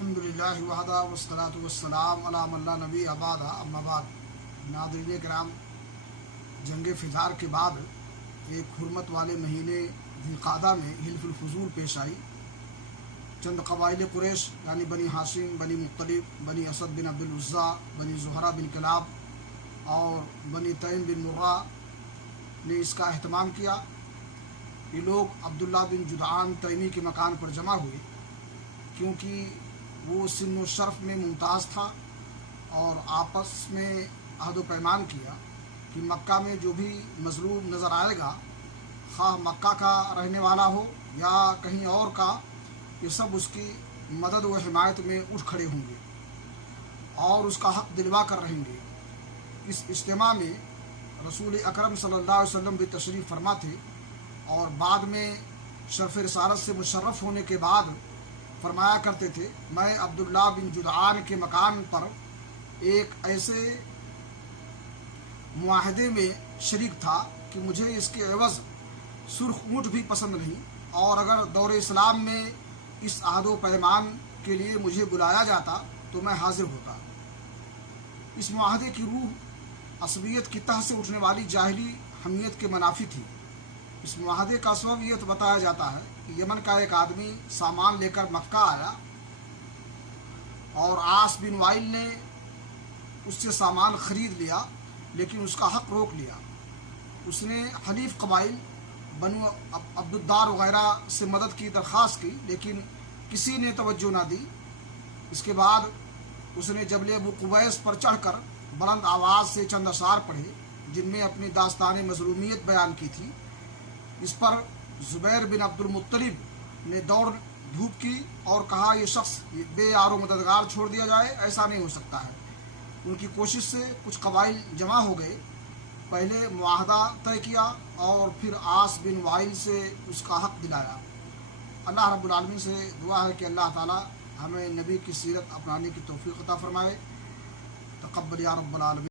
الحمدللہ وحدہ والصلاة والسلام علی من لا نبی بعد اما بعد. ناظرین کرام، جنگ فجار کے بعد ایک حرمت والے مہینے ذی القعدہ میں حلف الفضول پیش آئی. چند قبائل قریش یعنی بنی ہاشم، بنی مطلب، بنی اسد بن عبد العزیٰ، بنی زہرہ بن کلاب اور بنی تیم بن مرہ نے اس کا اہتمام کیا. یہ لوگ عبداللہ بن جدعان تیمی کے مکان پر جمع ہوئے کیونکہ وہ سن و شرف میں ممتاز تھا، اور آپس میں عہد و پیمان کیا کہ مکہ میں جو بھی مظلوم نظر آئے گا، خواہ مکہ کا رہنے والا ہو یا کہیں اور کا، یہ سب اس کی مدد و حمایت میں اٹھ کھڑے ہوں گے اور اس کا حق دلوا کر رہیں گے. اس اجتماع میں رسول اکرم صلی اللہ علیہ وسلم بھی تشریف فرما تھے، اور بعد میں شرف رسالت سے مشرف ہونے کے بعد فرمایا کرتے تھے، میں عبداللہ بن جدعان کے مکان پر ایک ایسے معاہدے میں شریک تھا کہ مجھے اس کے عوض سرخ اونٹ بھی پسند نہیں، اور اگر دور اسلام میں اس عہد و پیمان کے لیے مجھے بلایا جاتا تو میں حاضر ہوتا. اس معاہدے کی روح عصبیت کی تہ سے اٹھنے والی جاہلی حمیت کے منافی تھی. اس معاہدے کا سبب یہ بتایا جاتا ہے کہ یمن کا ایک آدمی سامان لے کر مکہ آیا اور عاص بن وائل نے اس سے سامان خرید لیا، لیکن اس کا حق روک لیا. اس نے حلیف قبائل بنو عبد الدار وغیرہ سے مدد کی درخواست کی، لیکن کسی نے توجہ نہ دی. اس کے بعد اس نے جبل ابو قبیس پر چڑھ کر بلند آواز سے چند اشعار پڑھے جن میں اپنی داستان مظلومیت بیان کی تھی. اس پر زبیر بن عبد المطلب نے دوڑ دھوپ کی اور کہا، یہ شخص بے یار و مددگار چھوڑ دیا جائے، ایسا نہیں ہو سکتا ہے. ان کی کوشش سے کچھ قبائل جمع ہو گئے، پہلے معاہدہ طے کیا اور پھر عاص بن وائل سے اس کا حق دلایا. اللہ رب العالمین سے دعا ہے کہ اللہ تعالی ہمیں نبی کی سیرت اپنانے کی توفیق عطا فرمائے. تقبل یا رب العالمین.